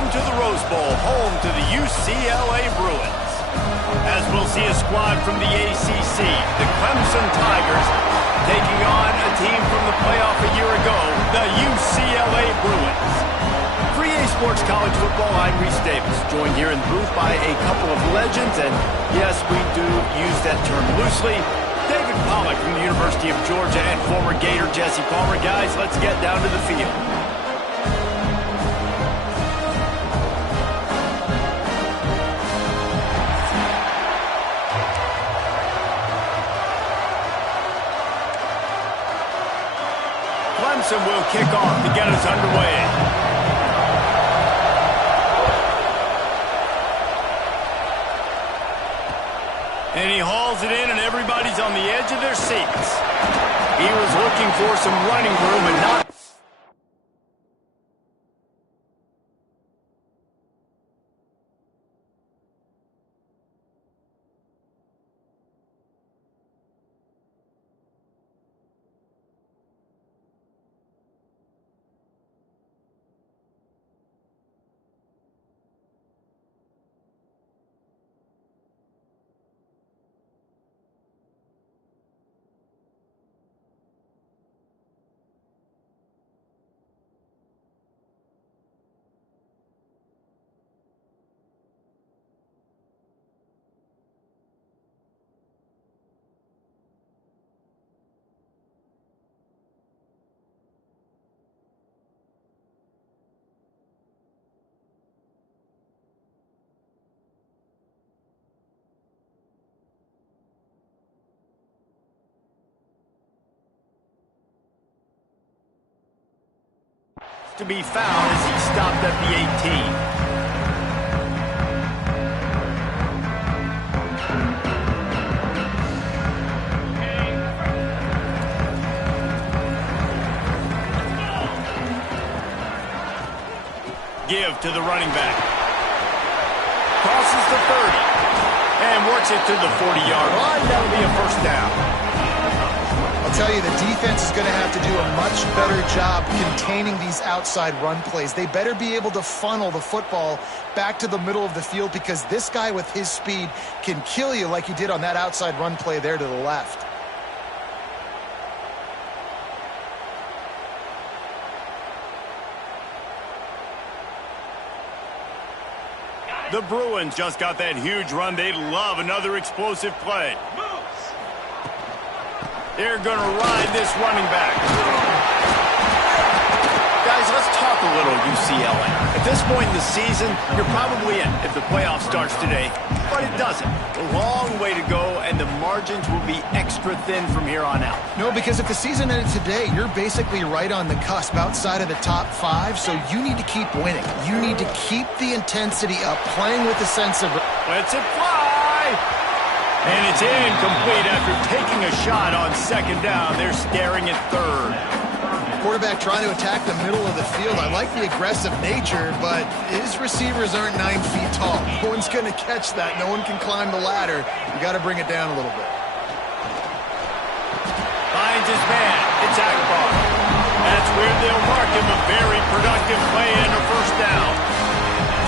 Welcome to the Rose Bowl, home to the UCLA Bruins. As we'll see a squad from the ACC, the Clemson Tigers, taking on a team from the playoff a year ago, the UCLA Bruins. For EA Sports College Football, I'm Reese Davis, joined here in the booth by a couple of legends, and yes, we do use that term loosely. David Pollack from the University of Georgia and former Gator Jesse Palmer. Guys, let's get down to the field. Clemson will kick off to get us underway. And he hauls it in, and everybody's on the edge of their seats. He was looking for some running room and not... to be found as he stopped at the 18. Give to the running back. Crosses the 30 and works it to the 40-yard line. That'll be a first down. I'll tell you, the defense is going to have to do a much better job containing these outside run plays. They better be able to funnel the football back to the middle of the field, because this guy with his speed can kill you like he did on that outside run play there to the left. The Bruins just got that huge run. They love another explosive play. They're going to ride this running back. Guys, let's talk a little UCLA. At this point in the season, you're probably in if the playoff starts today, but it doesn't. A long way to go, and the margins will be extra thin from here on out. No, because if the season ended today, you're basically right on the cusp outside of the top 5, so you need to keep winning. You need to keep the intensity up, playing with a sense of... Lets it fly! And it's incomplete after taking a shot on second down. They're staring at third. Quarterback trying to attack the middle of the field. I like the aggressive nature, but his receivers aren't 9 feet tall. No one's going to catch that. No one can climb the ladder. You got to bring it down a little bit. Finds his man. It's Akbar. That's where they'll mark him. A very productive play and a first down.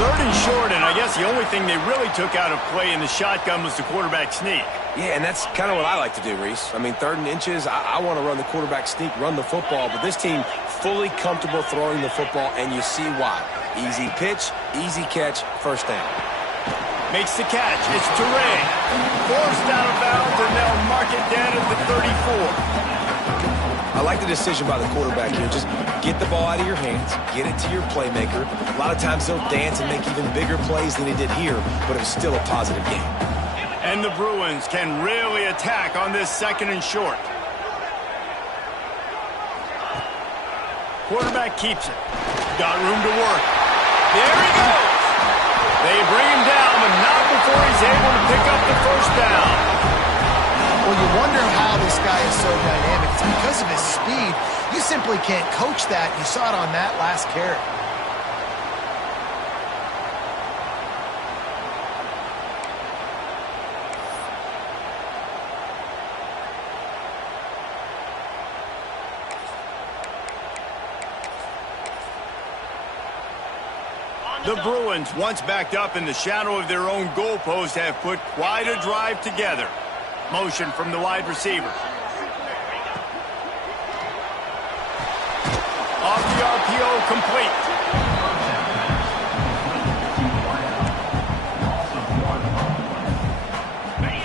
Third and short, and I guess the only thing they really took out of play in the shotgun was the quarterback sneak. Yeah, and that's kind of what I like to do, Reese. I mean, 3rd and inches, I want to run the quarterback sneak, run the football, but this team fully comfortable throwing the football, and you see why. Easy pitch, easy catch, first down. Makes the catch. It's Toure. Forced out of bounds, and they'll mark it down at the 34. I like the decision by the quarterback here. Just get the ball out of your hands, get it to your playmaker. A lot of times they'll dance and make even bigger plays than he did here, but it was still a positive game. And the Bruins can really attack on this 2nd and short. Quarterback keeps it. Got room to work. There he goes. They bring him down, but not before he's able to pick up the first down. Well, you wonder how this guy is so dynamic. It's because of his speed. You simply can't coach that. You saw it on that last carry. The Bruins, once backed up in the shadow of their own goalpost, have put quite a drive together. Motion from the wide receiver. Off the RPO, complete.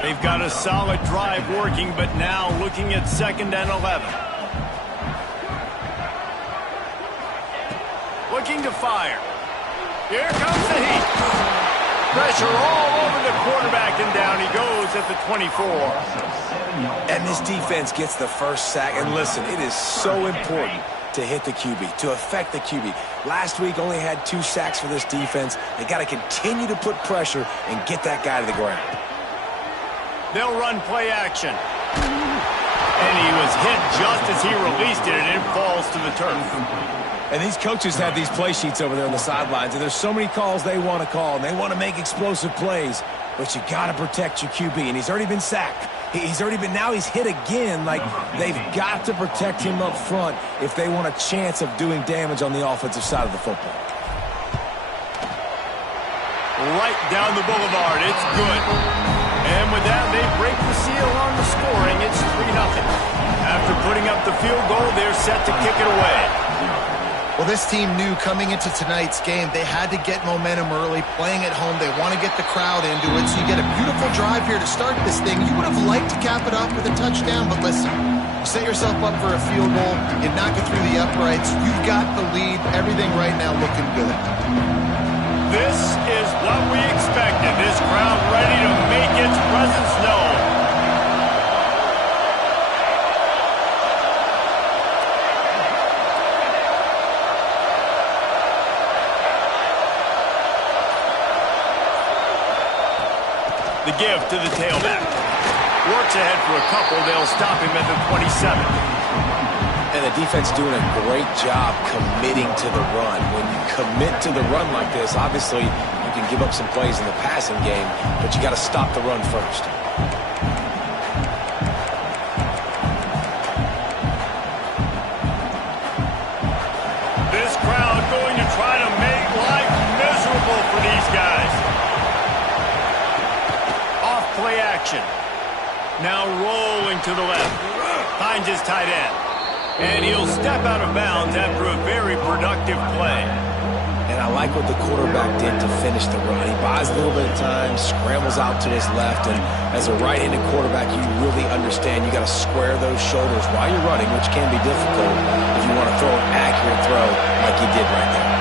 They've got a solid drive working, but now looking at 2nd and 11. Looking to fire. Here comes the heat. Pressure all over the quarterback, and down he goes at the 24. And this defense gets the first sack. And listen, it is so important to hit the QB, to affect the QB. Last week only had 2 sacks for this defense. They got to continue to put pressure and get that guy to the ground. They'll run play action. And he was hit just as he released it, and it falls to the turf. And these coaches have these play sheets over there on the sidelines, and there's so many calls they want to call, and they want to make explosive plays, but you got to protect your QB, and he's already been sacked. Now he's hit again. Like, they've got to protect him up front if they want a chance of doing damage on the offensive side of the football. Right down the boulevard. It's good. And with that, they break the seal on the scoring. It's 3-0. After putting up the field goal, they're set to kick it away. Well, this team knew coming into tonight's game they had to get momentum early, playing at home. They want to get the crowd into it, so you get a beautiful drive here to start this thing. You would have liked to cap it off with a touchdown, but listen, you set yourself up for a field goal, you knock it through the uprights, you've got the lead, everything right now looking good. This is what we expected. This crowd ready to make its presence known. The give to the tailback. Works ahead for a couple. They'll stop him at the 27. And the defense doing a great job committing to the run. When you commit to the run like this, obviously you can give up some plays in the passing game, but you got to stop the run first. This crowd going to try to make life miserable for these guys. Play action. Now rolling to the left. Finds his tight end. And he'll step out of bounds after a very productive play. And I like what the quarterback did to finish the run. He buys a little bit of time, scrambles out to his left, and as a right-handed quarterback, you really understand you got to square those shoulders while you're running, which can be difficult if you want to throw an accurate throw like he did right there.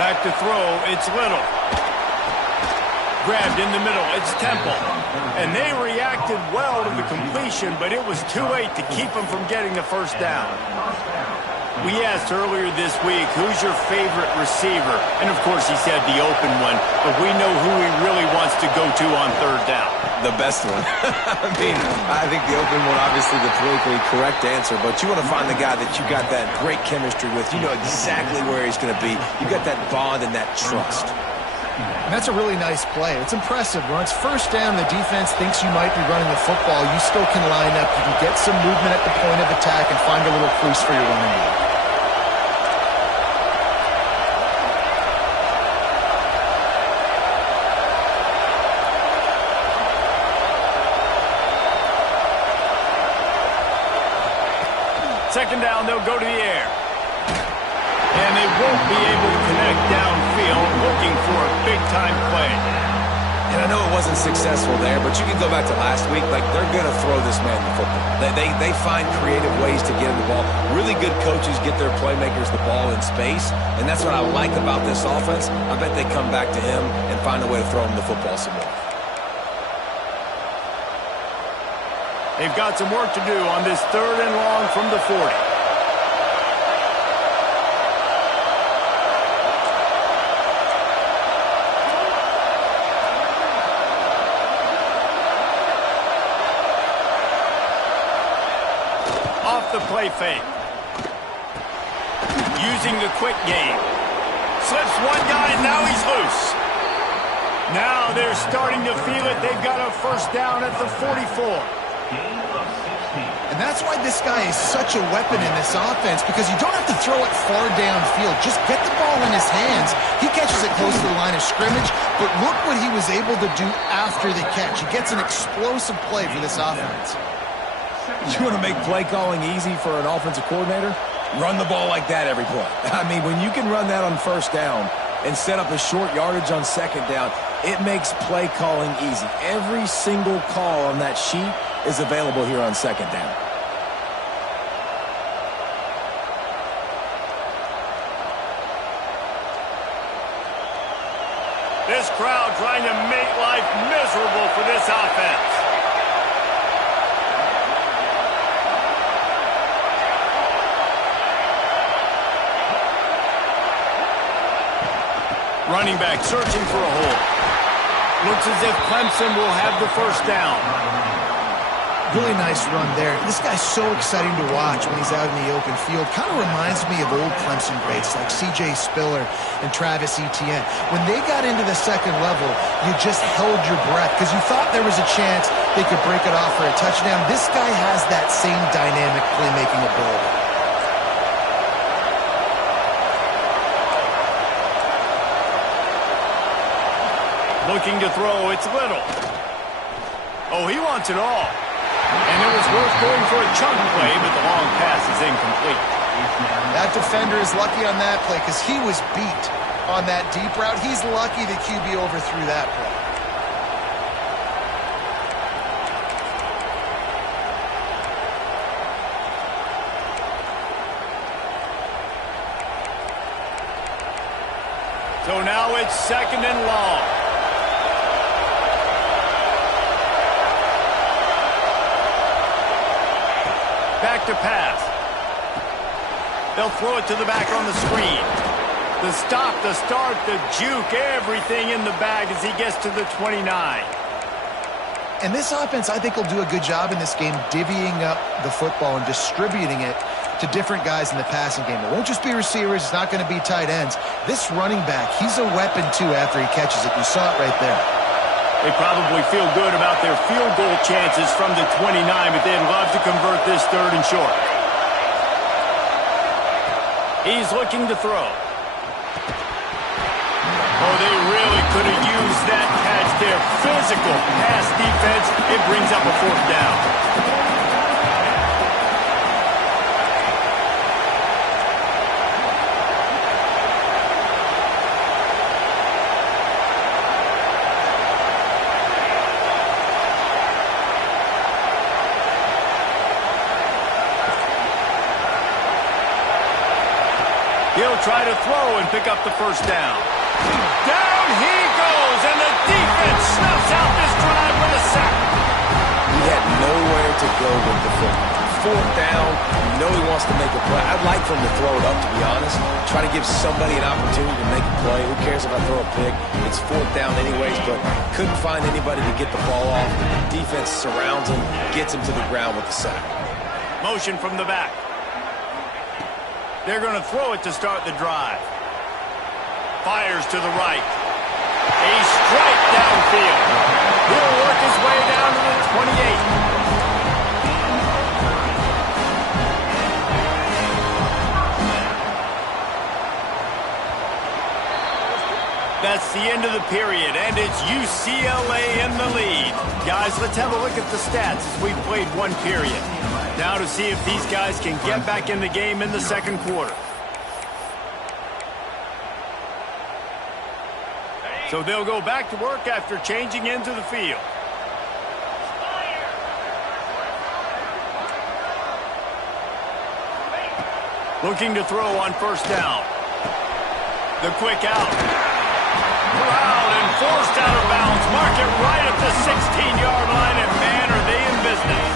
Back to throw, it's Little. Grabbed in the middle, it's Temple. And they reacted well to the completion, but it was too late to keep them from getting the first down. We asked earlier this week, who's your favorite receiver? And of course he said the open one, but we know who he really wants to go to on 3rd down. The best one. I think the open one, obviously the politically correct answer, but you want to find the guy that you got that great chemistry with. You know exactly where he's going to be. You got that bond and that trust. And that's a really nice play. It's impressive. When it's 1st down, the defense thinks you might be running the football. You still can line up. You can get some movement at the point of attack and find a little crease for your running game. Second down, they'll go to the air. And they won't be able to connect downfield, looking for a big-time play. And I know it wasn't successful there, but you can go back to last week. Like, they're going to throw this man the football. They find creative ways to get him the ball. Really good coaches get their playmakers the ball in space, and that's what I like about this offense. I bet they come back to him and find a way to throw him the football some more. They've got some work to do on this 3rd and long from the 40. Off the play fake. Using the quick game. Slips one guy, and now he's loose. Now they're starting to feel it. They've got a first down at the 44. And that's why this guy is such a weapon in this offense, because you don't have to throw it far downfield. Just get the ball in his hands. He catches it close to the line of scrimmage, but look what he was able to do after the catch. He gets an explosive play for this offense. You want to make play calling easy for an offensive coordinator? Run the ball like that every play. I mean, when you can run that on first down and set up a short yardage on second down, it makes play calling easy. Every single call on that sheet is available here on second down. This crowd trying to make life miserable for this offense. Running back searching for a hole. Looks as if Clemson will have the first down. Really nice run there. This guy's so exciting to watch when he's out in the open field. Kind of reminds me of old Clemson greats like C.J. Spiller and Travis Etienne. When they got into the second level, you just held your breath because you thought there was a chance they could break it off for a touchdown. This guy has that same dynamic playmaking ability. Looking to throw, it's Little. Oh, he wants it all. And it was worth going for a chunk play, but the long pass is incomplete. That defender is lucky on that play because he was beat on that deep route. He's lucky the QB overthrew that play. So now it's second and long. Back to pass. They'll throw it to the back on the screen. The stop, the start, the juke, everything in the bag as he gets to the 29. And this offense, I think, will do a good job in this game divvying up the football and distributing it to different guys in the passing game. It won't just be receivers. It's not going to be tight ends. This running back, he's a weapon, too, after he catches it. You saw it right there. They probably feel good about their field goal chances from the 29, but they'd love to convert this third and short. He's looking to throw. Oh, they really could have used that catch there. Physical pass defense. It brings up a fourth down. He'll try to throw and pick up the first down. Down he goes, and the defense snuffs out this drive with a sack. He had nowhere to go with the football. Fourth down, you know he wants to make a play. I'd like for him to throw it up, to be honest. Try to give somebody an opportunity to make a play. Who cares if I throw a pick? It's fourth down anyways, but couldn't find anybody to get the ball off. Defense surrounds him, gets him to the ground with the sack. Motion from the back. They're going to throw it to start the drive. Fires to the right. A strike downfield. He'll work his way down to the 28. That's the end of the period, and it's UCLA in the lead. Guys, let's have a look at the stats as we've played one period. Now to see if these guys can get back in the game in the second quarter. So they'll go back to work after changing into the field. Looking to throw on first down. The quick out. Corralled and forced out of bounds. Mark it right at the 16-yard line, and man, are they in business.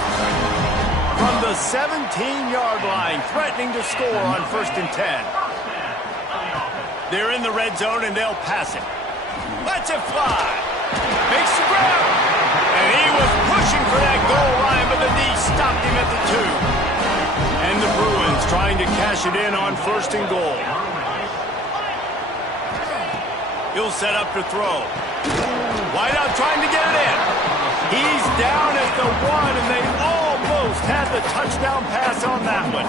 From the 17-yard line, threatening to score on 1st and 10. They're in the red zone, and they'll pass it. Lets it fly. Makes the grab. And he was pushing for that goal line, but the knee stopped him at the 2. And the Bruins trying to cash it in on 1st and goal. He'll set up to throw. the one, and they almost had the touchdown pass on that one.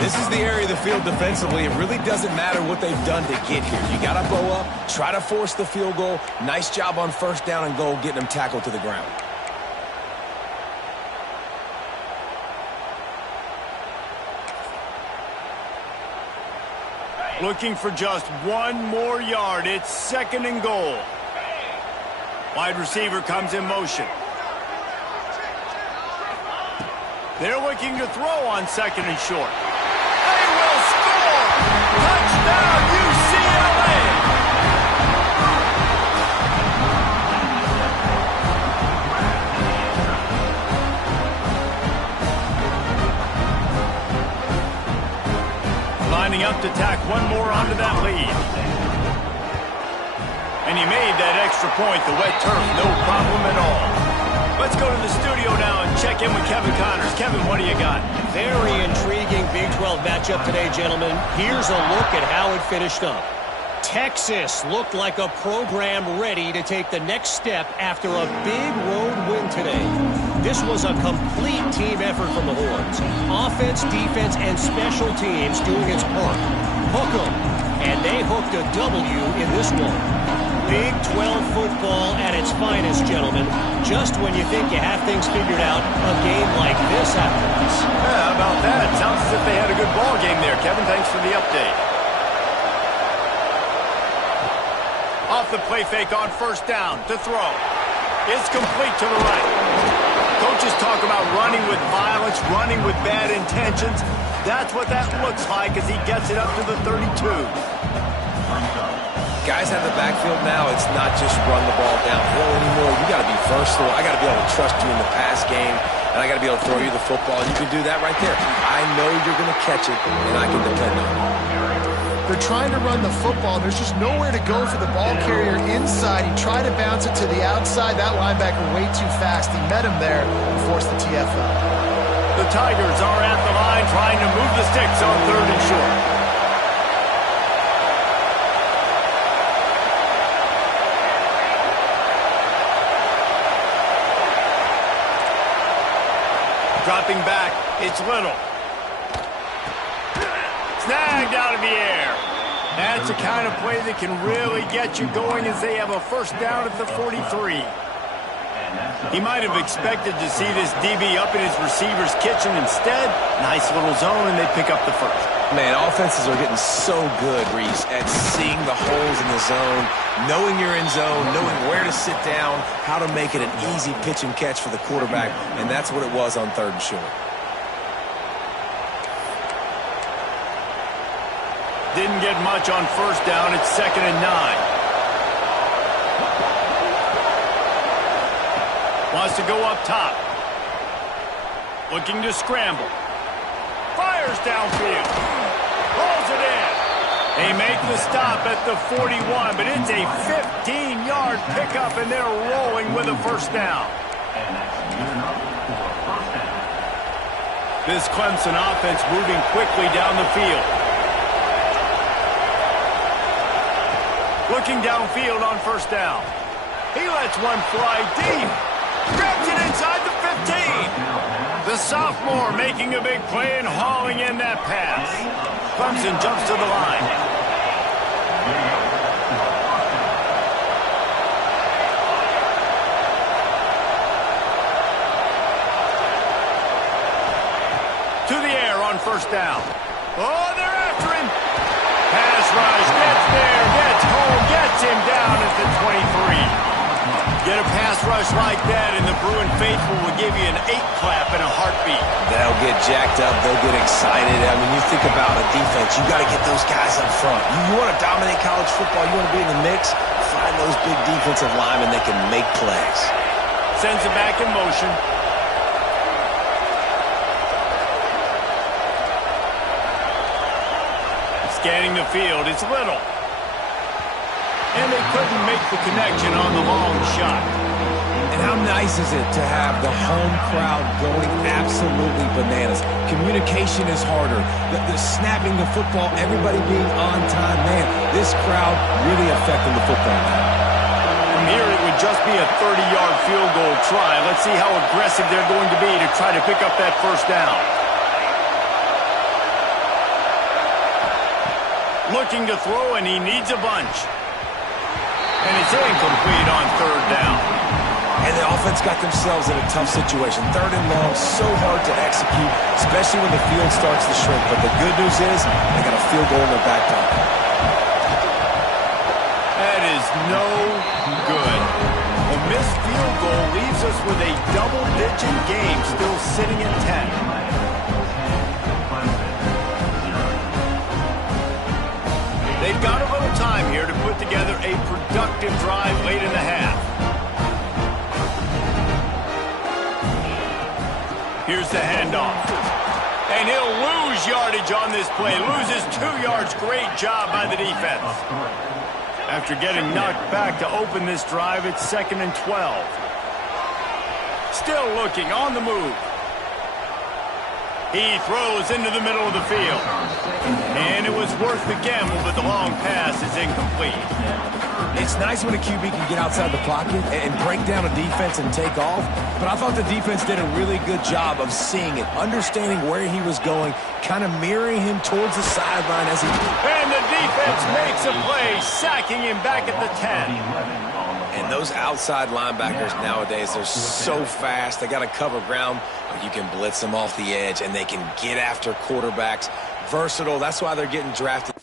This is the area of the field defensively. It really doesn't matter what they've done to get here. You got to bow up, try to force the field goal. Nice job on first down and goal, getting them tackled to the ground. Looking for just one more yard. It's 2nd and goal. Wide receiver comes in motion. They're looking to throw on 2nd and short. They will score! Touchdown, UCLA! Lining up to tack one more onto that lead. And he made that extra point, the wet turf, no problem at all. Let's go to the studio now and check in with Kevin Connors. Kevin, what do you got? Very intriguing Big 12 matchup today, gentlemen. Here's a look at how it finished up. Texas looked like a program ready to take the next step after a big road win today. This was a complete team effort from the Horns. Offense, defense, and special teams doing its part. Hook 'em, and they hooked a W in this one. Big 12 football at its finest, gentlemen. Just when you think you have things figured out, a game like this happens. Yeah, how about that? Sounds as if they had a good ball game there, Kevin. Thanks for the update. Off the play fake on first down to throw. It's complete to the right. Coaches talk about running with violence, running with bad intentions. That's what that looks like as he gets it up to the 32. Guys have the backfield now. It's not just run the ball downhill anymore. You got to be versatile. I got to be able to trust you in the pass game, and I got to be able to throw you the football, and you can do that right there. I know you're going to catch it, and I can depend on it. They're trying to run the football. There's just nowhere to go for the ball carrier inside. He tried to bounce it to the outside. That linebacker way too fast. He met him there and forced the TFL. The Tigers are at the line trying to move the sticks on 3rd and short. Dropping back, it's Little. Snagged out of the air. That's the kind of play that can really get you going as they have a first down at the 43. He might have expected to see this DB up in his receiver's kitchen. Instead, nice little zone, and they pick up the first. Man, offenses are getting so good, Reese, at seeing the holes in the zone, knowing you're in zone, knowing where to sit down, how to make it an easy pitch and catch for the quarterback, and that's what it was on 3rd and short. Didn't get much on first down. It's 2nd and 9. Wants to go up top. Looking to scramble. Fires downfield. Pulls it in. They make the stop at the 41, but it's a 15-yard pickup, and they're rolling with a first down. This Clemson offense moving quickly down the field. Looking downfield on first down. He lets one fly deep. Grabs it inside the 15. The sophomore making a big play and hauling in that pass. Clemson jumps to the line. To the air on first down. Oh, they're after him. Pass rush, gets there, gets home, gets him down at the 23. Get a pass rush like that, and the Bruin faithful will give you an 8-clap and a heartbeat. They'll get jacked up. They'll get excited. I mean, you think about a defense. You got to get those guys up front. You want to dominate college football. You want to be in the mix. Find those big defensive linemen that can make plays. Sends it back in motion. Scanning the field, it's Little. And they couldn't make the connection on the long shot. And how nice is it to have the home crowd going absolutely bananas? Communication is harder. The snapping the football, everybody being on time. Man, this crowd really affecting the football now. From here, it would just be a 30-yard field goal try. Let's see how aggressive they're going to be to try to pick up that first down. Looking to throw, and he needs a bunch. And it's incomplete on third down. And the offense got themselves in a tough situation. Third and long, so hard to execute, especially when the field starts to shrink. But the good news is they got a field goal in their back pocket. That is no good. A missed field goal leaves us with a double-digit game still sitting at 10. They've got a little time here to put together a productive drive late in the half. Here's the handoff. And he'll lose yardage on this play. Loses 2 yards. Great job by the defense. After getting knocked back to open this drive, it's 2nd and 12. Still looking on the move. He throws into the middle of the field. And it was worth the gamble, but the long pass is incomplete. It's nice when a QB can get outside the pocket and break down a defense and take off, but I thought the defense did a really good job of seeing it, understanding where he was going, kind of mirroring him towards the sideline as he... And the defense makes a play, sacking him back at the 10. And those outside linebackers nowadays, they're so fast. They got to cover ground. You can blitz them off the edge, and they can get after quarterbacks. Versatile. That's why they're getting drafted.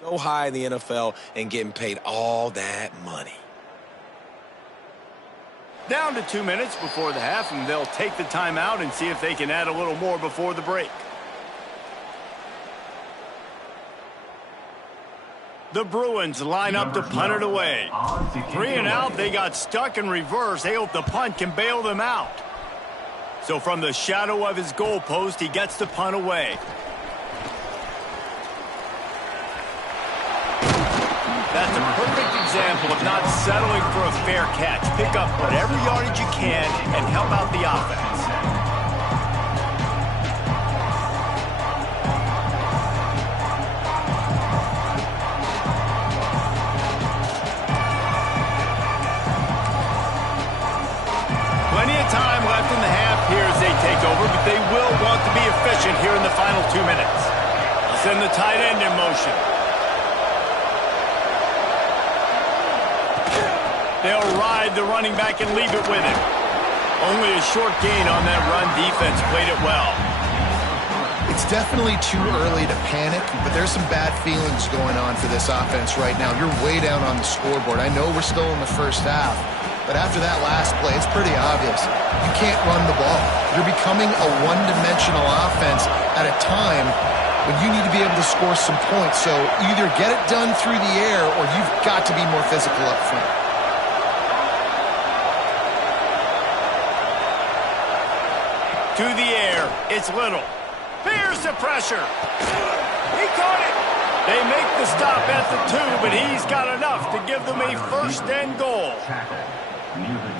So high in the NFL and getting paid all that money. Down to 2 minutes before the half, and they'll take the timeout and see if they can add a little more before the break. The Bruins line up to punt it away. 3 and out, they got stuck in reverse. They hope the punt can bail them out. So from the shadow of his goalpost, he gets the punt away. That's a perfect example of not settling for a fair catch. Pick up whatever yardage you can and help out the offense. Plenty of time left in the half here as they take over, but they will want to be efficient here in the final 2 minutes. Send the tight end in motion. They'll ride the running back and leave it with him. Only a short gain on that run. Defense played it well. It's definitely too early to panic, but there's some bad feelings going on for this offense right now. You're way down on the scoreboard. I know we're still in the first half, but after that last play, it's pretty obvious. You can't run the ball. You're becoming a one-dimensional offense at a time when you need to be able to score some points. So either get it done through the air or you've got to be more physical up front. To the air, it's Little. Here's the pressure. He caught it. They make the stop at the 2, but he's got enough to give them a first and goal.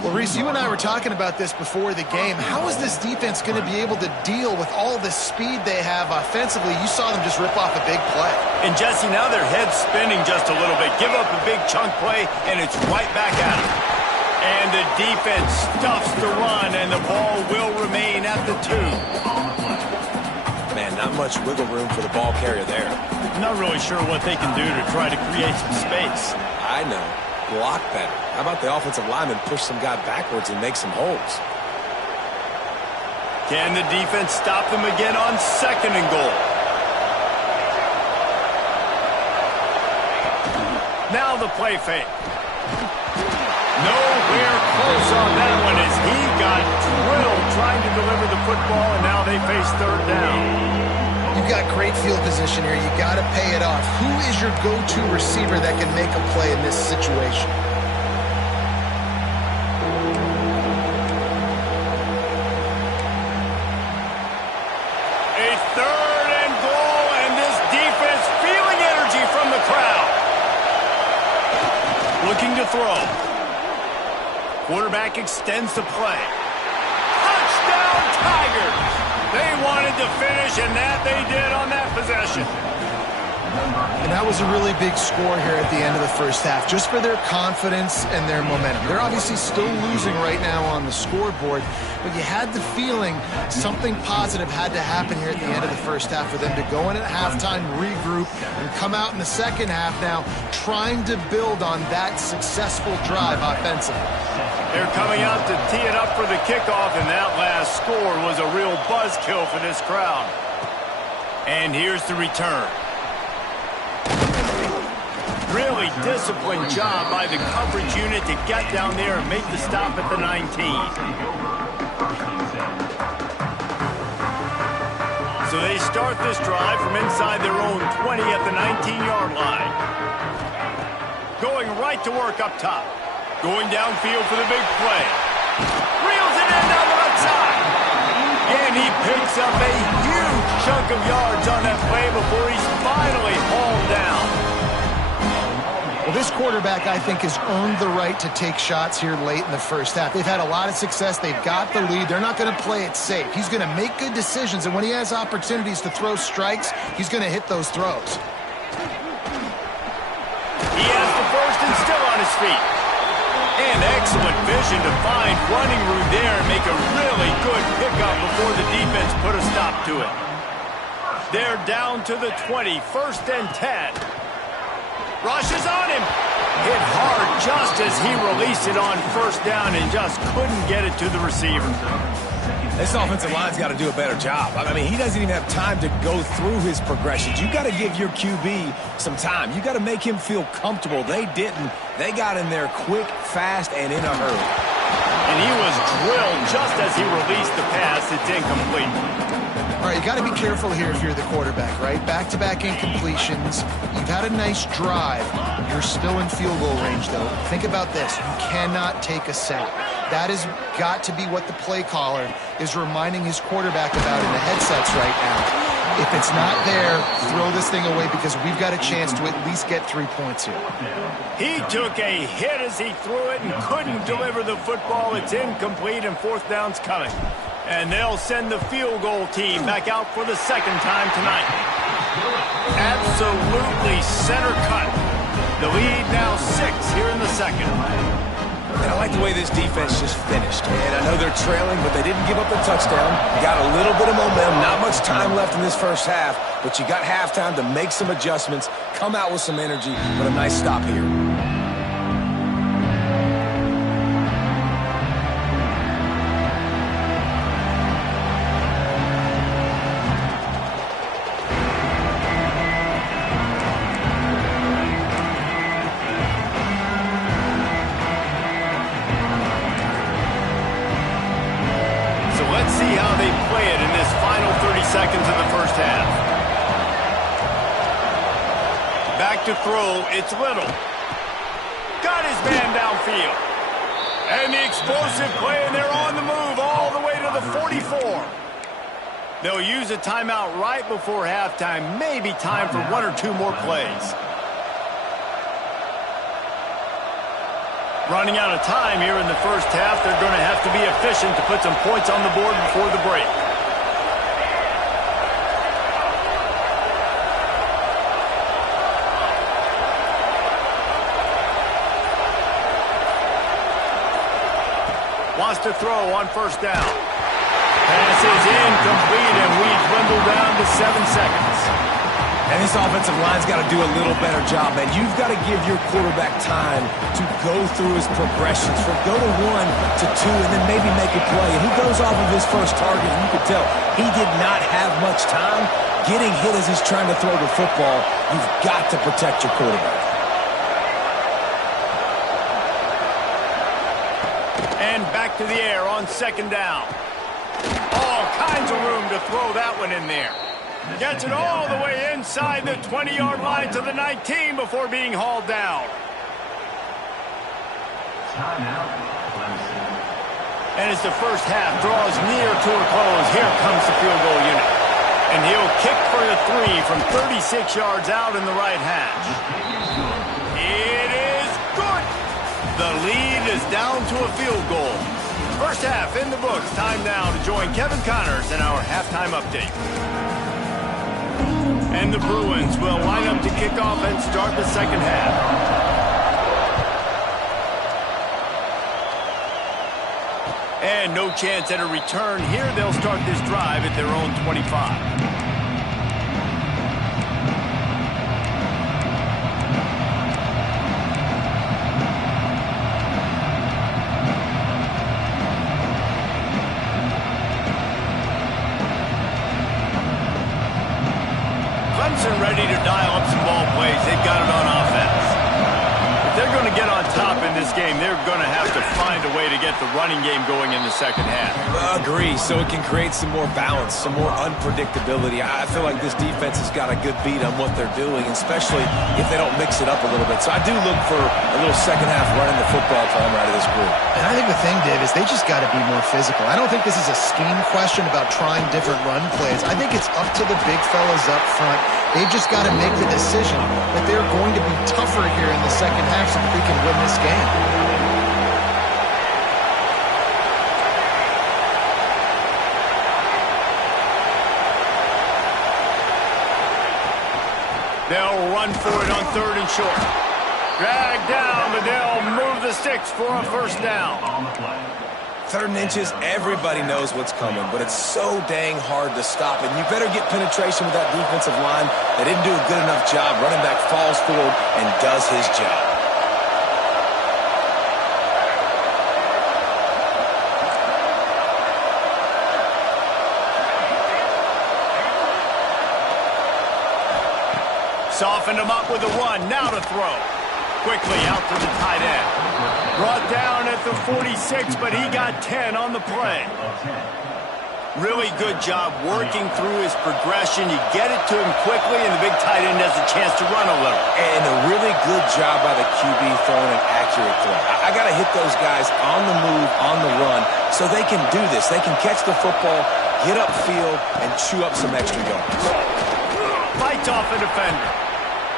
Well, Reese, you and I were talking about this before the game. How is this defense going to be able to deal with all the speed they have offensively? You saw them just rip off a big play. And, Jesse, now their head's spinning just a little bit. Give up a big chunk play, and it's right back at them. And the defense stuffs the run, and the ball will remain at the 2. Man, not much wiggle room for the ball carrier there. Not really sure what they can do to try to create some space. I know. Block better. How about the offensive lineman push some guy backwards and make some holes? Can the defense stop them again on second and goal? Now the play fake. Nowhere close on that one as he got drilled trying to deliver the football, and now they face third down. You've got great field position here. You got to pay it off. Who is your go-to receiver that can make a play in this situation? A third and goal, and this defense feeling energy from the crowd. Looking to throw. Quarterback extends the play. Touchdown, Tigers! They wanted to finish, and that they did on that possession. And that was a really big score here at the end of the first half, just for their confidence and their momentum. They're obviously still losing right now on the scoreboard, but you had the feeling something positive had to happen here at the end of the first half for them to go in at halftime, regroup, and come out in the second half now trying to build on that successful drive offensively. They're coming out to tee it up for the kickoff, and that last score was a real buzzkill for this crowd. And here's the return. Really disciplined job by the coverage unit to get down there and make the stop at the 19. So they start this drive from inside their own 20 at the 19-yard line. Going right to work up top. Going downfield for the big play. Reels it in down the left side. And he picks up a huge chunk of yards on that play before he's finally hauled down. Well, this quarterback, I think, has earned the right to take shots here late in the first half. They've had a lot of success. They've got the lead. They're not going to play it safe. He's going to make good decisions, and when he has opportunities to throw strikes, he's going to hit those throws. He has the first and still on his feet. And excellent vision to find running room there and make a really good pickup before the defense put a stop to it. They're down to the 20, first and 10. Rushes on him. Hit hard just as he released it on first down and just couldn't get it to the receiver. This offensive line's got to do a better job. I mean, he doesn't even have time to go through his progressions. You got to give your QB some time. You got to make him feel comfortable. They didn't. They got in there quick, fast, and in a hurry. And he was drilled just as he released the pass. It's incomplete. All right, you got to be careful here if you're the quarterback, right? Back-to-back incompletions. You've had a nice drive. You're still in field goal range, though. Think about this. You cannot take a sack. That has got to be what the play caller is reminding his quarterback about in the headsets right now. If it's not there, throw this thing away because we've got a chance to at least get 3 points here. He took a hit as he threw it and couldn't deliver the football. It's incomplete and fourth down's coming. And they'll send the field goal team back out for the second time tonight. Absolutely center cut. The lead now 6 here in the second. And I like the way this defense just finished. And I know they're trailing, but they didn't give up the touchdown. Got a little bit of momentum. Not much time left in this first half, but you got halftime to make some adjustments, come out with some energy, but a nice stop here. Let's see how they play it in this final 30 seconds of the first half. Back to throw, it's Little. Got his man downfield. And the explosive play, and they're on the move all the way to the 44. They'll use a timeout right before halftime. Maybe time for one or two more plays. Running out of time here in the first half. They're going to have to be efficient to put some points on the board before the break. Wants to throw on first down. Pass is incomplete, and we dwindle down to 7 seconds. And this offensive line's got to do a little better job, man. You've got to give your quarterback time to go through his progressions, from go to 1 to 2, and then maybe make a play. And he goes off of his first target, and you can tell he did not have much time getting hit as he's trying to throw the football. You've got to protect your quarterback. And back to the air on second down. All kinds of room to throw that one in there. Gets it all the way inside the 20-yard line to the 19 before being hauled down. And as the first half draws near to a close, here comes the field goal unit. And he'll kick for the 3 from 36 yards out in the right hash. It is good. The lead is down to a field goal. First half in the books. Time now to join Kevin Connors in our halftime update. And the Bruins will line up to kick off and start the second half. And no chance at a return here. They'll start this drive at their own 25. Ready to dial up some ball plays. They've got it on offense. If they're going to get on top in this game, they're going to have to find a way to get the running game going in the second half. Agree, so it can create some more balance, some more unpredictability. I feel like this defense has got a good beat on what they're doing, especially if they don't mix it up a little bit. So I do look for a little second half running the football time out of this group. And I think the thing, Dave, is they just got to be more physical. I don't think this is a scheme question about trying different run plays. I think it's up to the big fellas up front. They've just got to make the decision that they're going to be tougher here in the second half so that they can win this game. They'll run for it on third and short. Drag down, but they'll move the sticks for a first down. 3rd and inches, everybody knows what's coming, but it's so dang hard to stop. And you better get penetration with that defensive line. They didn't do a good enough job. Running back falls forward and does his job. Softened him up with a run. Now to throw. Quickly out to the tight end. Brought down at the 46, but he got 10 on the play. Really good job working through his progression. You get it to him quickly, and the big tight end has a chance to run a little. And a really good job by the QB throwing an accurate throw. I got to hit those guys on the move, on the run, so they can do this. They can catch the football, get upfield, and chew up some extra yards. Fights off a defender.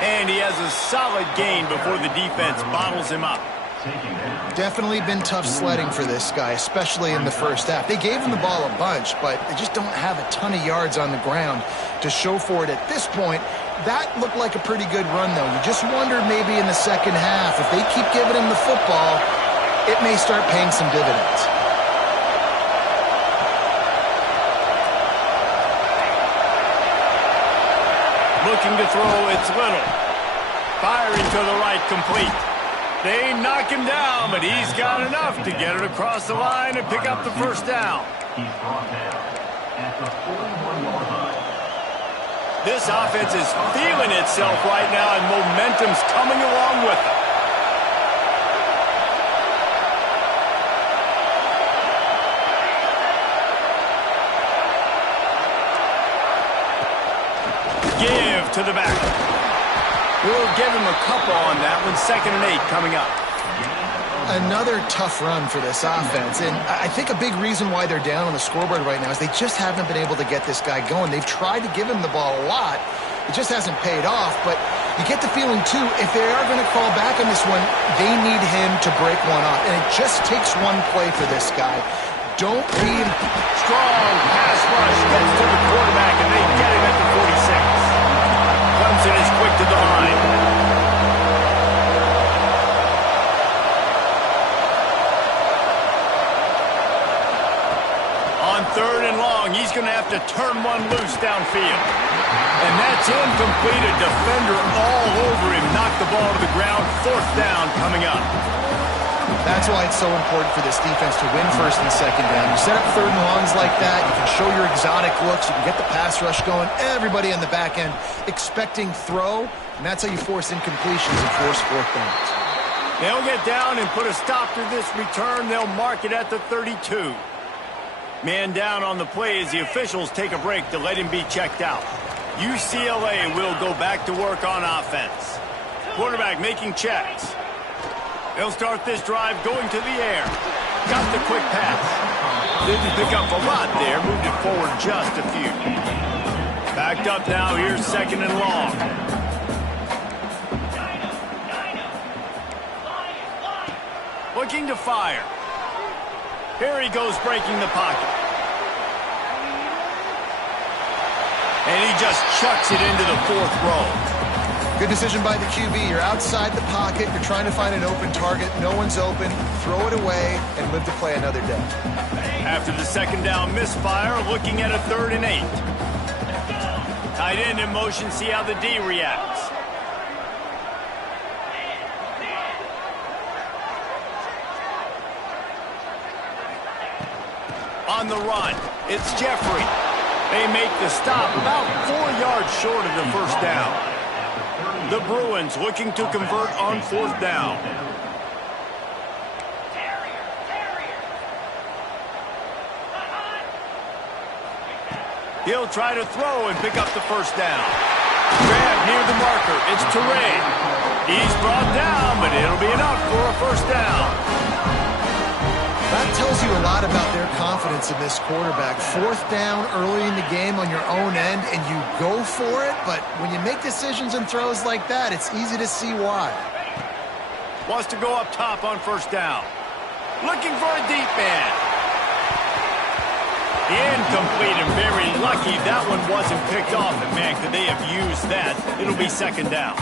And he has a solid gain before the defense bottles him up. Definitely been tough sledding for this guy, especially in the first half. They gave him the ball a bunch, but they just don't have a ton of yards on the ground to show for it at this point. That looked like a pretty good run, though. You just wonder maybe in the second half, if they keep giving him the football, it may start paying some dividends. Looking to throw, it's Little. Firing to the right, complete. They knock him down, but he's got enough to get it across the line and pick up the first down. This offense is feeling itself right now, and momentum's coming along with them. Give to the back. We'll give him a couple on that one. 2nd and 8 coming up. Another tough run for this offense, and I think a big reason why they're down on the scoreboard right now is they just haven't been able to get this guy going. They've tried to give him the ball a lot. It just hasn't paid off, but you get the feeling, too, if they are going to crawl back on this one, they need him to break one off, and it just takes one play for this guy. Don't be strong pass rush gets to the quarterback, and they get him at the 46. Clemson is quick to the line. On 3rd and long, he's going to have to turn one loose downfield. And that's incomplete. A defender all over him. Knocked the ball to the ground. 4th down coming up. That's why it's so important for this defense to win 1st and 2nd down. You set up 3rd and longs like that. You can show your exotic looks. You can get the pass rush going. Everybody on the back end expecting throw, and that's how you force incompletions and force 4th downs. They'll get down and put a stop to this return. They'll mark it at the 32. Man down on the play as the officials take a break to let him be checked out. UCLA will go back to work on offense. Quarterback making checks. They'll start this drive going to the air. Got the quick pass. Didn't pick up a lot there. Moved it forward just a few. Backed up now. Here's 2nd and long. Looking to fire. Here he goes breaking the pocket. And he just chucks it into the 4th row. Good decision by the QB. You're outside the pocket. You're trying to find an open target. No one's open. Throw it away and live to play another day. After the 2nd down misfire, looking at a 3rd and 8. Tight end in motion. See how the D reacts. On the run, it's Jeffrey. They make the stop about 4 yards short of the 1st down. The Bruins looking to convert on 4th down. He'll try to throw and pick up the 1st down. Grab near the marker. It's Teray. He's brought down, but it'll be enough for a 1st down. That tells you a lot about their confidence in this quarterback. 4th down early in the game on your own end, and you go for it, but when you make decisions and throws like that, it's easy to see why. Wants to go up top on 1st down. Looking for a deep man. Incomplete, and very lucky that one wasn't picked off. And man, could they have used that? It'll be 2nd down.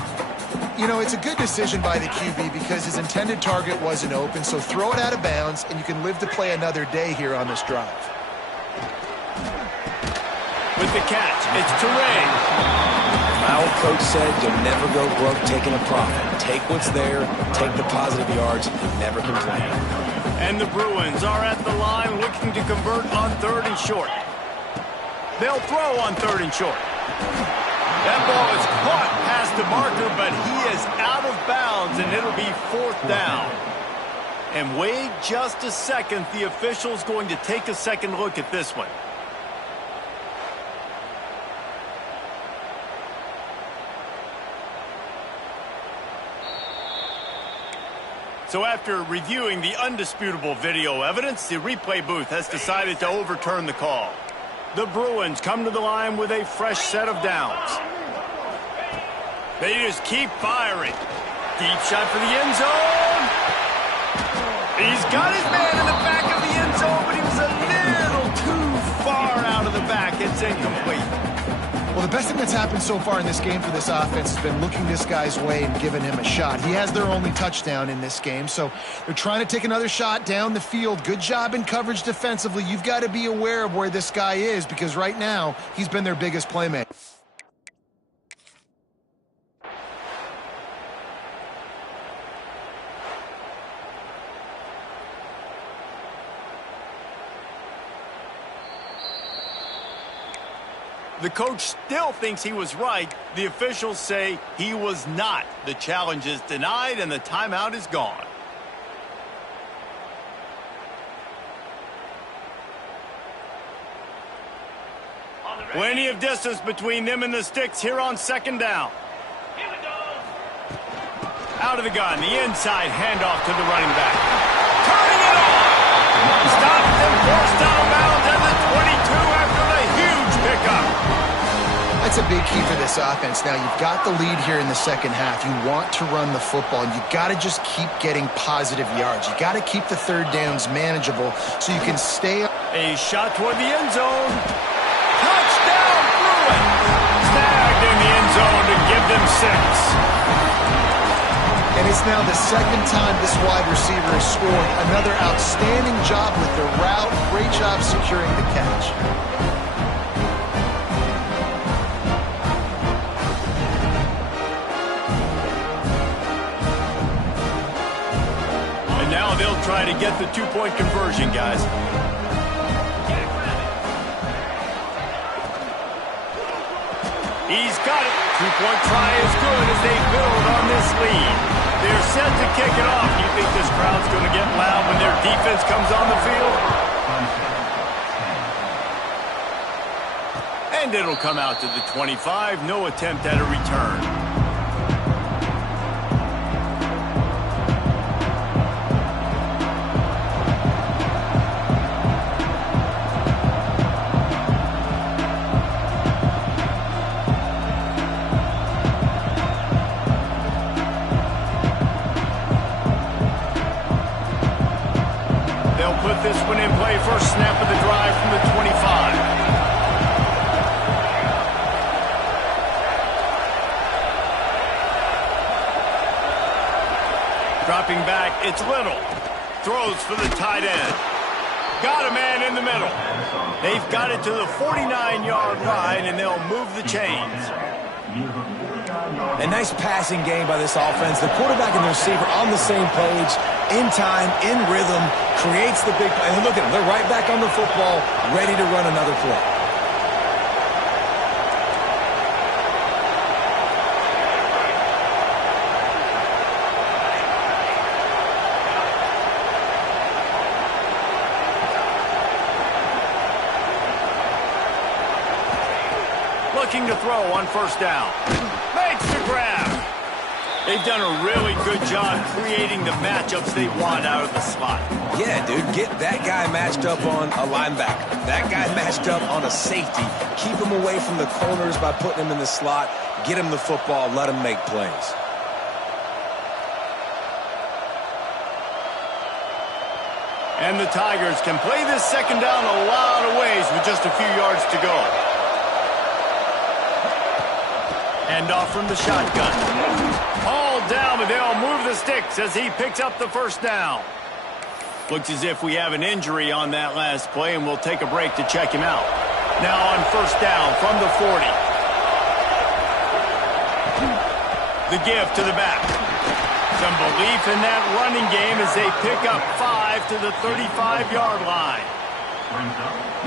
You know, it's a good decision by the QB because his intended target wasn't open, so throw it out of bounds, and you can live to play another day here on this drive. With the catch, it's Teray. My old coach said you'll never go broke taking a profit. Take what's there, take the positive yards, and never complain. And the Bruins are at the line looking to convert on 3rd and short. They'll throw on 3rd and short. That ball is caught past the marker, but he is out of bounds, and it'll be 4th down. And wait just a second. The official's going to take a second look at this one. So after reviewing the undisputable video evidence, the replay booth has decided to overturn the call. The Bruins come to the line with a fresh set of downs. They just keep firing. Deep shot for the end zone. He's got his man in the back of the end zone, but he was a little too far out of the back. It's incomplete. Well, the best thing that's happened so far in this game for this offense has been looking this guy's way and giving him a shot. He has their only touchdown in this game, so they're trying to take another shot down the field. Good job in coverage defensively. You've got to be aware of where this guy is because right now he's been their biggest playmaker. The coach still thinks he was right. The officials say he was not. The challenge is denied and the timeout is gone. Plenty of distance between them and the sticks here on second down. Out of the gun, the inside handoff to the running back. Turning it on! Stopped and forced out of bounds at the 22 after the huge pickup. That's a big key for this offense. Now, you've got the lead here in the second half. You want to run the football, and you've got to just keep getting positive yards. You've got to keep the third downs manageable so you can stay. A shot toward the end zone. Touchdown, Bruins! Snagged in the end zone to give them 6. And it's now the second time this wide receiver has scored. Another outstanding job with the route. Great job securing the catch. And now they'll try to get the two-point conversion, guys. He's got it. Two-point try is good as they build on this lead. They're set to kick it off. You think this crowd's going to get loud when their defense comes on the field? And it'll come out to the 25. No attempt at a return. This one in play, first snap of the drive from the 25. Dropping back, it's Little. Throws for the tight end. Got a man in the middle. They've got it to the 49-yard line, and they'll move the chains. A nice passing game by this offense. The quarterback and the receiver on the same page, in time, in rhythm, creates the big play. And look at them. They're right back on the football, ready to run another play. Looking to throw on first down. Makes the grab. They've done a really good job creating the matchups they want out of the slot. Yeah, dude, get that guy matched up on a linebacker. That guy matched up on a safety. Keep him away from the corners by putting him in the slot. Get him the football. Let him make plays. And the Tigers can play this second down a lot of ways with just a few yards to go. Hand off from the shotgun. All down, but they'll move the sticks as he picks up the first down. Looks as if we have an injury on that last play, and we'll take a break to check him out. Now on first down from the 40. The give to the back. Some belief in that running game as they pick up 5 to the 35-yard line.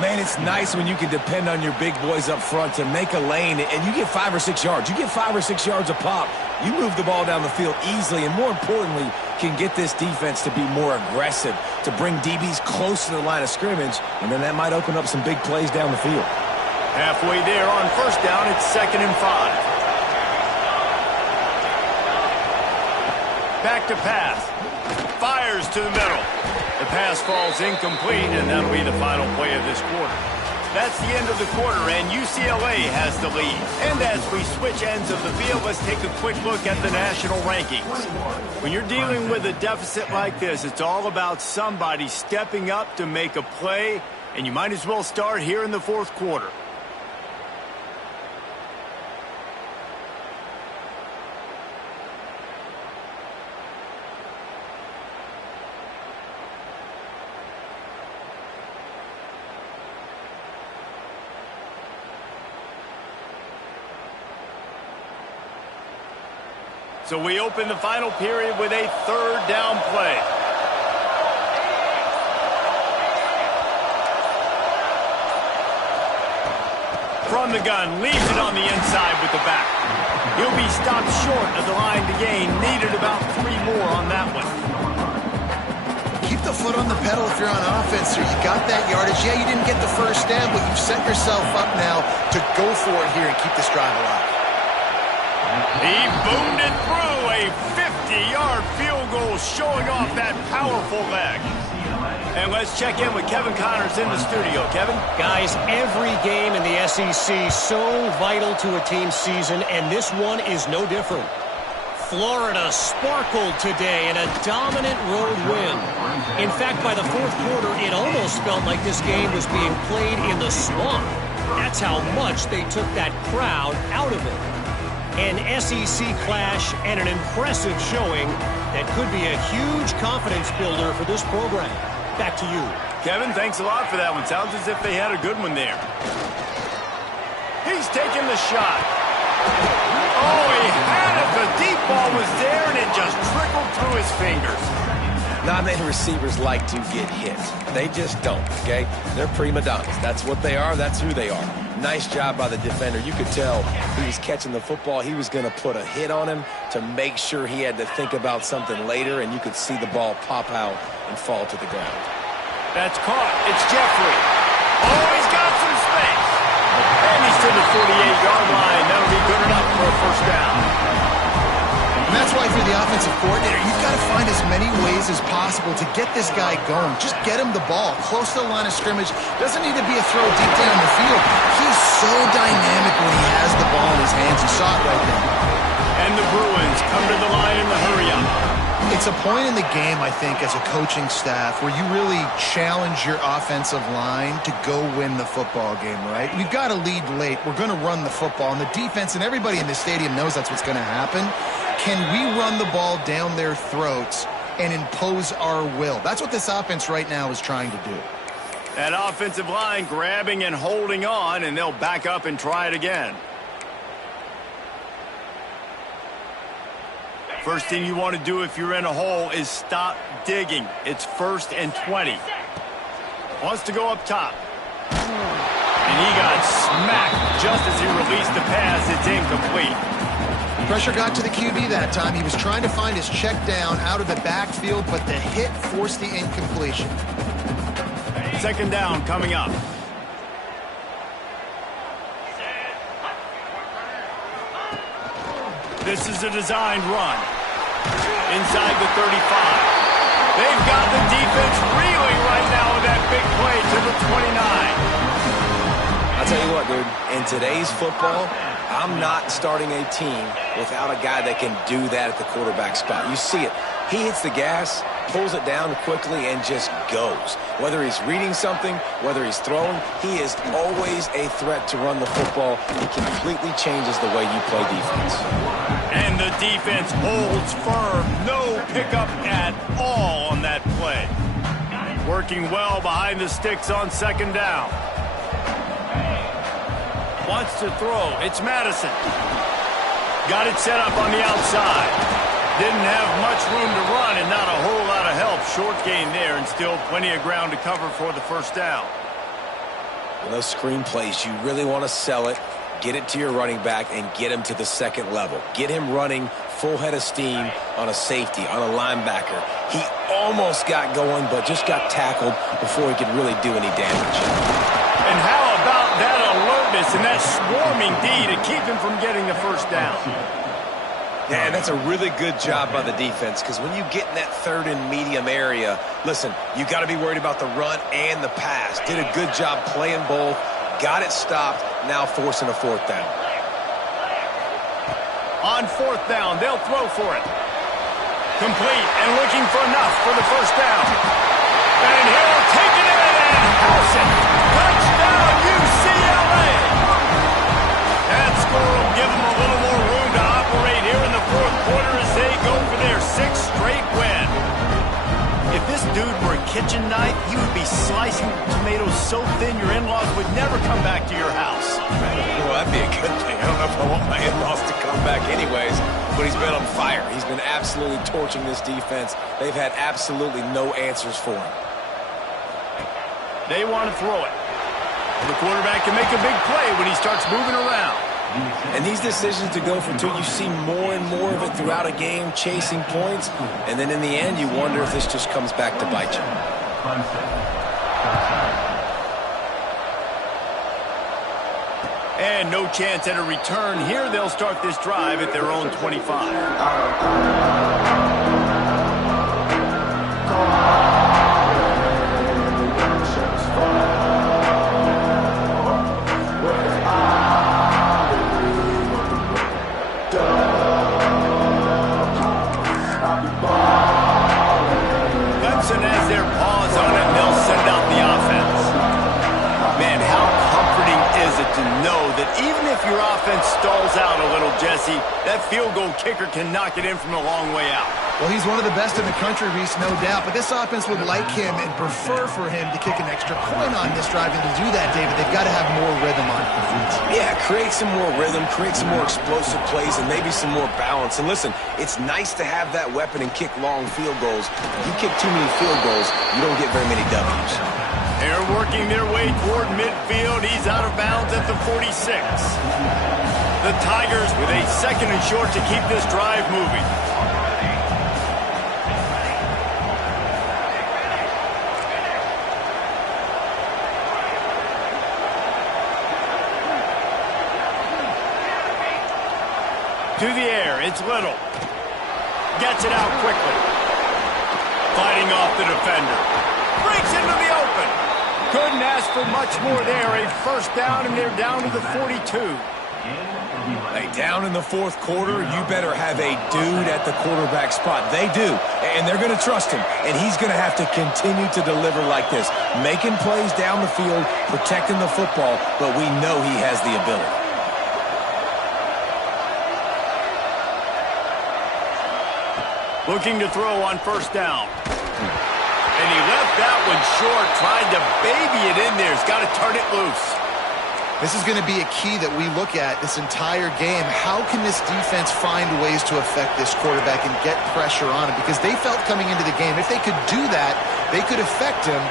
Man, it's nice when you can depend on your big boys up front to make a lane, and you get 5 or 6 yards. You get 5 or 6 yards a pop. You move the ball down the field easily, and more importantly, can get this defense to be more aggressive, to bring DBs close to the line of scrimmage, and then that might open up some big plays down the field. Halfway there on first down, it's 2nd and 5. Back to pass. Fires to the middle. The pass falls incomplete, and that'll be the final play of this quarter. That's the end of the quarter, and UCLA has the lead. And as we switch ends of the field, let's take a quick look at the national rankings. When you're dealing with a deficit like this, it's all about somebody stepping up to make a play, and you might as well start here in the fourth quarter. So we open the final period with a third down play. From the gun, leaves it on the inside with the back. He'll be stopped short of the line to gain. Needed about 3 more on that one. Keep the foot on the pedal if you're on offense, or you got that yardage. Yeah, you didn't get the first down, but you've set yourself up now to go for it here and keep this drive alive. He boomed it through a 50-yard field goal, showing off that powerful leg. And let's check in with Kevin Connors in the studio. Kevin? Guys, every game in the SEC so vital to a team's season, and this one is no different. Florida sparkled today in a dominant road win. In fact, by the fourth quarter, it almost felt like this game was being played in the swamp. That's how much they took that crowd out of it. An SEC clash and an impressive showing that could be a huge confidence builder for this program. Back to you. Kevin, thanks a lot for that one. Sounds as if they had a good one there. He's taking the shot. Oh, he had it. The deep ball was there, and it just trickled through his fingers. Not many receivers like to get hit. They just don't, okay? They're prima donnas. That's what they are. That's who they are. Nice job by the defender. You could tell he was catching the football. He was going to put a hit on him to make sure he had to think about something later, and you could see the ball pop out and fall to the ground. That's caught. It's Jeffrey. Oh, he's got some space. And he's to the 48-yard line. That'll be good enough for a first down. And that's why, for the offensive coordinator, you've got to find as many ways as possible to get this guy going. Just get him the ball close to the line of scrimmage. Doesn't need to be a throw deep down the field. He's so dynamic when he has the ball in his hands. You saw it right there. And the Bruins come to the line in the hurry-up. It's a point in the game, I think, as a coaching staff, where you really challenge your offensive line to go win the football game, right? We've got to lead late. We're going to run the football. And the defense and everybody in the stadium knows that's what's going to happen. Can we run the ball down their throats and impose our will? That's what this offense right now is trying to do. That offensive line grabbing and holding on, and they'll back up and try it again. First thing you want to do if you're in a hole is stop digging. It's 1st and 20. Wants to go up top. And he got smacked just as he released the pass. It's incomplete. Pressure got to the QB that time. He was trying to find his check down out of the backfield, but the hit forced the incompletion. Second down coming up. This is a designed run. Inside the 35. They've got the defense reeling right now with that big play to the 29. I'll tell you what, dude. In today's football, I'm not starting a team without a guy that can do that at the quarterback spot. You see it. He hits the gas, pulls it down quickly, and just goes. Whether he's reading something, whether he's throwing, he is always a threat to run the football. He completely changes the way you play defense. And the defense holds firm. No pickup at all on that play. Working well behind the sticks on second down. Wants to throw. It's Madison. Got it set up on the outside. Didn't have much room to run and not a whole lot of help. Short gain there and still plenty of ground to cover for the first down. In those screen plays, you really want to sell it, get it to your running back, and get him to the second level. Get him running full head of steam on a safety, on a linebacker. He almost got going, but just got tackled before he could really do any damage. And how about that alertness and that swarming D to keep him from getting the first down? Yeah, and that's a really good job by the defense, because when you get in that third and medium area, listen, you got to be worried about the run and the pass. Did a good job playing both, got it stopped, now forcing a fourth down. On fourth down, they'll throw for it. Complete and looking for enough for the first down. And he'll take it in and house it. Touchdown, UCLA. That score will give them a little more room to operate here in the fourth quarter as they go for their 6th straight win. If this dude were a kitchen knife, he would be slicing tomatoes so thin your in-laws would never come back to your house. Well, that'd be a good thing. I don't know if I want my in-laws to come back anyways. but he's been on fire. He's been absolutely torching this defense. They've had absolutely no answers for him. They want to throw it. The quarterback can make a big play when he starts moving around. And these decisions to go for two, you see more and more of it throughout a game, chasing points. And then in the end, you wonder if this just comes back to bite you. And no chance at a return here. They'll start this drive at their own 25. Clemson has their paws on it, and they'll send out the offense. Man, how comforting is it to know that even if your offense stalls out a little, Jesse, that field goal kicker can knock it in from a long way out. Well, he's one of the best in the country, Reese, no doubt. But this offense would like him and prefer for him to kick an extra point on this drive. And to do that, David, they've got to have more rhythm on defense. Yeah, create some more rhythm, create some more explosive plays, and maybe some more balance. And listen, it's nice to have that weapon and kick long field goals. If you kick too many field goals, you don't get very many W's. They're working their way toward midfield. He's out of bounds at the 46. The Tigers with a second and short to keep this drive moving. To the air, it's Little. Gets it out quickly. Fighting off the defender. Breaks into the open. Couldn't ask for much more there. A first down, and they're down to the 42. Hey, down in the fourth quarter, you better have a dude at the quarterback spot. They do, and they're going to trust him, and he's going to have to continue to deliver like this, making plays down the field, protecting the football, but we know he has the ability. Looking to throw on first down. And he left that one short, tried to baby it in there. He's got to turn it loose. This is going to be a key that we look at this entire game. How can this defense find ways to affect this quarterback and get pressure on him? Because they felt coming into the game, if they could do that, they could affect him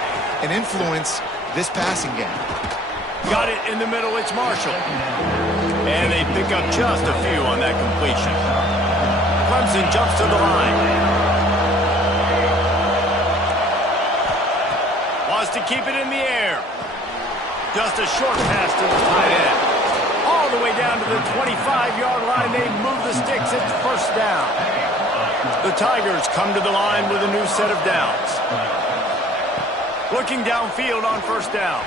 and influence this passing game. Got it in the middle, it's Marshall. And they pick up just a few on that completion. Clemson jumps to the line. Wants to keep it in the air. Just a short pass to the tight end. All the way down to the 25-yard line. They move the sticks. It's first down. The Tigers come to the line with a new set of downs. Looking downfield on first down.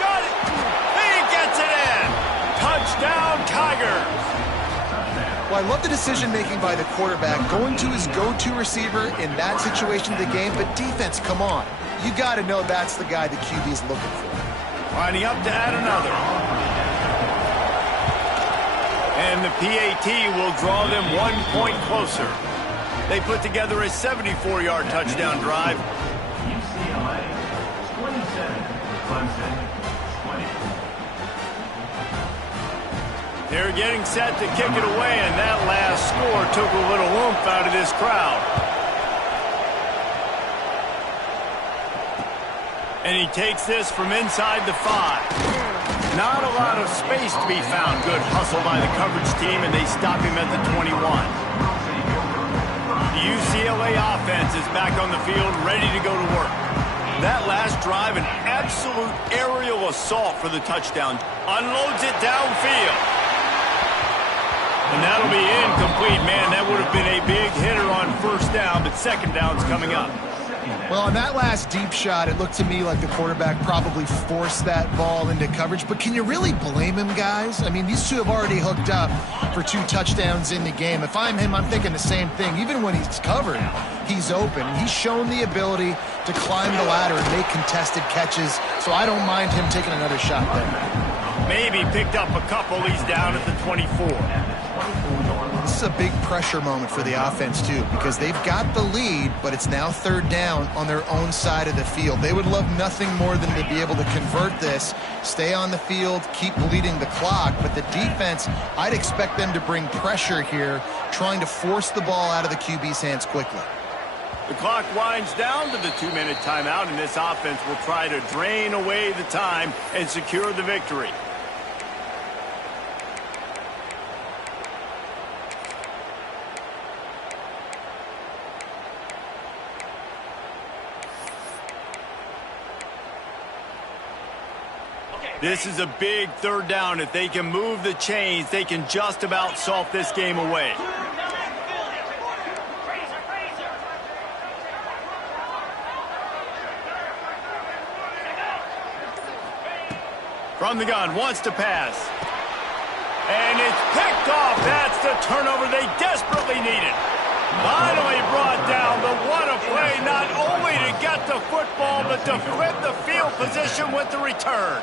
Got it. He gets it in. Touchdown, Tigers. Well, I love the decision-making by the quarterback, going to his go-to receiver in that situation of the game. But defense, come on. You got to know that's the guy the QB is looking for. Lining up to add another. And the PAT will draw them 1 point closer. They put together a 74-yard touchdown drive. UCLA 27, Clemson 20. They're getting set to kick it away, and that last score took a little oomph out of this crowd. And he takes this from inside the 5. Not a lot of space to be found. Good hustle by the coverage team, and they stop him at the 21. The UCLA offense is back on the field, ready to go to work. That last drive, an absolute aerial assault for the touchdown. Unloads it downfield. And that'll be incomplete, man. That would have been a big hitter on first down, but second down's coming up. Well, on that last deep shot, it looked to me like the quarterback probably forced that ball into coverage. But can you really blame him, guys? I mean, these two have already hooked up for 2 touchdowns in the game. If I'm him, I'm thinking the same thing. Even when he's covered, he's open. He's shown the ability to climb the ladder and make contested catches. So I don't mind him taking another shot there. Maybe picked up a couple. He's down at the 24. This is a big pressure moment for the offense, too, because they've got the lead, but it's now third down on their own side of the field. They would love nothing more than to be able to convert this, stay on the field, keep bleeding the clock. But the defense, I'd expect them to bring pressure here trying to force the ball out of the QB's hands quickly. The clock winds down to the 2-minute timeout, and this offense will try to drain away the time and secure the victory. This is a big third down. If they can move the chains, they can just about salt this game away. From the gun, wants to pass. And it's picked off. That's the turnover they desperately needed. Finally brought down, but what a play, not only to get the football, but to flip the field position with the return.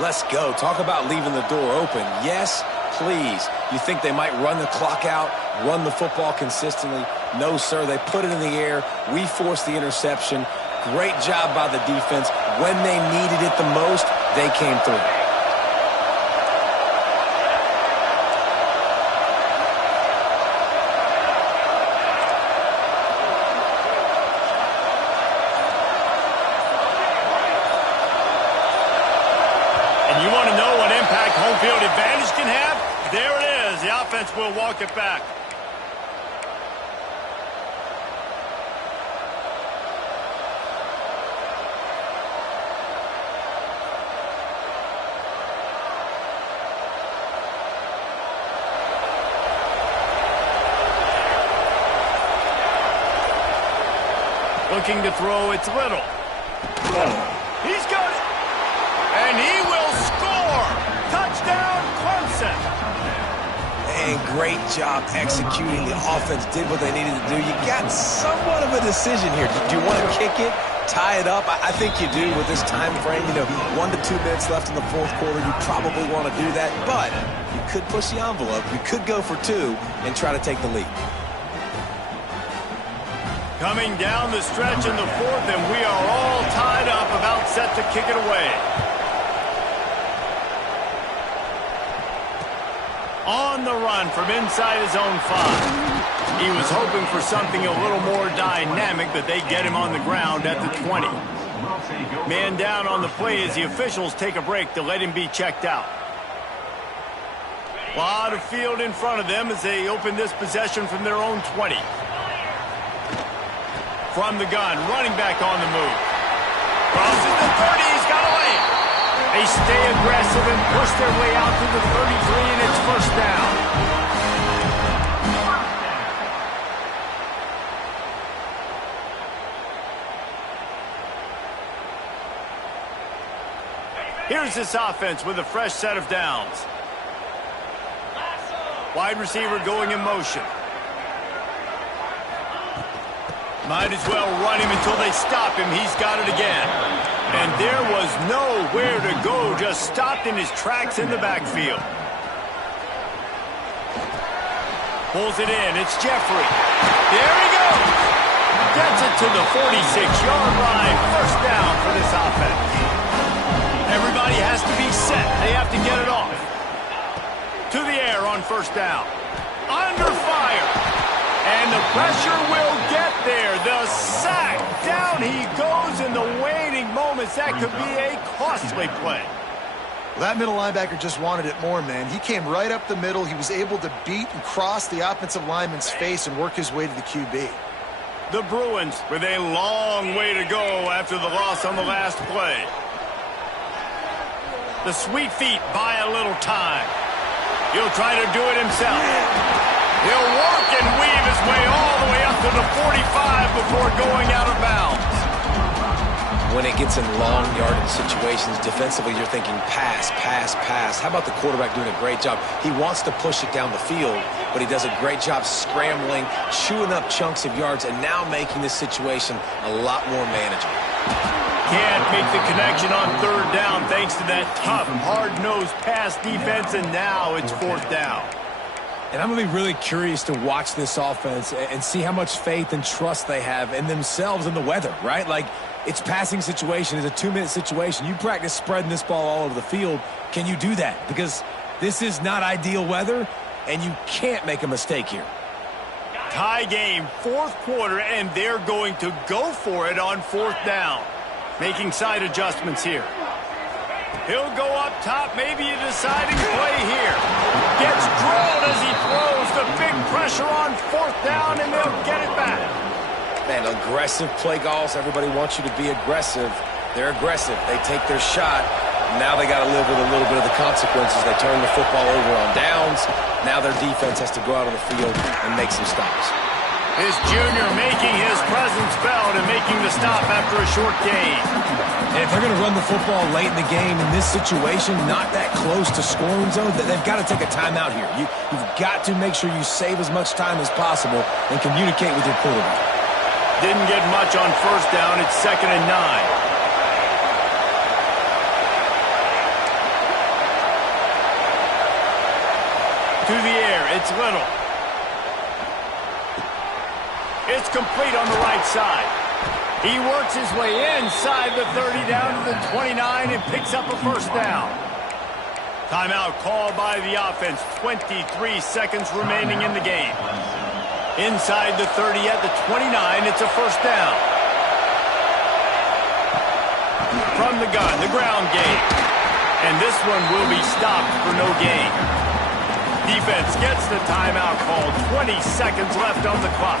Let's go. Talk about leaving the door open. Yes, please. You think they might run the clock out, run the football consistently? No, sir. They put it in the air. We forced the interception. Great job by the defense. When they needed it the most, they came through. You want to know what impact home field advantage can have? There it is. The offense will walk it back. Looking to throw, it's Little. He's got it. And he will score! Touchdown, Clemson! And great job executing. The offense did what they needed to do. You got somewhat of a decision here. Do you want to kick it, tie it up? I think you do with this time frame. 1 to 2 minutes left in the fourth quarter. You probably want to do that, but you could push the envelope. You could go for 2 and try to take the lead. Coming down the stretch in the fourth, and we are all tied up, about set to kick it away. On the run from inside his own 5. He was hoping for something a little more dynamic, but they get him on the ground at the 20. Man down on the play as the officials take a break to let him be checked out. A lot of field in front of them as they open this possession from their own 20. From the gun, running back on the move. Crosses the 30, he's got a lane. They stay aggressive and push their way out to the 33, and it's first down. Here's this offense with a fresh set of downs. Wide receiver going in motion. Might as well run him until they stop him. He's got it again. And there was nowhere to go, just stopped in his tracks in the backfield. Pulls it in. It's Jeffrey. There he goes. Gets it to the 46-yard line. First down for this offense. Everybody has to be set. They have to get it off. To the air on first down. Under fire. And the pressure will get there. The sack. Down he goes in the waning moments. That could be a costly play. Well, that middle linebacker just wanted it more, man. He came right up the middle. He was able to beat and cross the offensive lineman's face and work his way to the QB. The Bruins with a long way to go after the loss on the last play. The sweet feet buy a little time. He'll try to do it himself. He'll work and weave his way all the way up to the 45 before going out of bounds. When it gets in long yardage situations, defensively, you're thinking pass, pass, pass. How about the quarterback doing a great job? He wants to push it down the field, but he does a great job scrambling, chewing up chunks of yards, and now making this situation a lot more manageable. Can't make the connection on third down thanks to that tough, hard-nosed pass defense, and now it's fourth down. And I'm going to be really curious to watch this offense and see how much faith and trust they have in themselves and the weather, right? Like, it's passing situation. It's a 2-minute situation. You practice spreading this ball all over the field. Can you do that? Because this is not ideal weather, and you can't make a mistake here. Tie game, fourth quarter, and they're going to go for it on fourth down. Making side adjustments here. He'll go up top, maybe a deciding play here. Gets drilled as he throws the big pressure on fourth down, and they'll get it back. Man, aggressive play calls. Everybody wants you to be aggressive. They're aggressive. They take their shot. Now they got to live with a little bit of the consequences. They turn the football over on downs. Now their defense has to go out on the field and make some stops. This junior making his presence felt and making the stop after a short gain. And if they're going to run the football late in the game in this situation, not that close to scoring zone, they've got to take a timeout here. You've got to make sure you save as much time as possible and communicate with your quarterback. Didn't get much on first down. It's 2nd and 9. To the air, it's Little. It's complete on the right side. He works his way inside the 30 down to the 29 and picks up a first down. Timeout called by the offense. 23 seconds remaining in the game. Inside the 30 at the 29, it's a first down. From the gun, the ground game. And this one will be stopped for no gain. Defense gets the timeout called. 20 seconds left on the clock.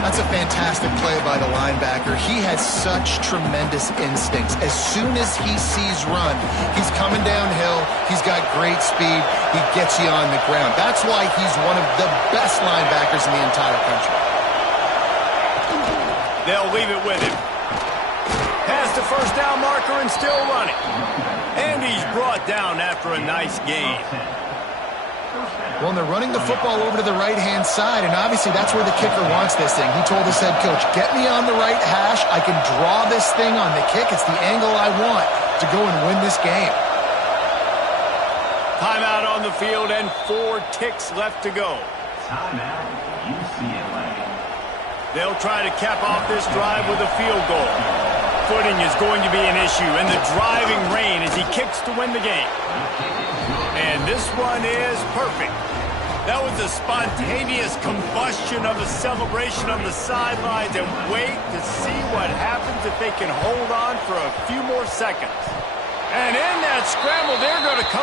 That's a fantastic play by the linebacker. He has such tremendous instincts. As soon as he sees run, he's coming downhill. He's got great speed. He gets you on the ground. That's why he's one of the best linebackers in the entire country. They'll leave it with him. Past the first down marker and still running. And he's brought down after a nice gain. Well, and they're running the football over to the right-hand side, and obviously that's where the kicker wants this thing. He told his head coach, get me on the right hash. I can draw this thing on the kick. It's the angle I want to go and win this game. Timeout on the field and 4 ticks left to go. Timeout, UCLA. They'll try to cap off this drive with a field goal. Footing is going to be an issue, and the driving rain as he kicks to win the game. And this one is perfect. That was a spontaneous combustion of a celebration on the sidelines, and wait to see what happens if they can hold on for a few more seconds. And in that scramble, they're going to come out.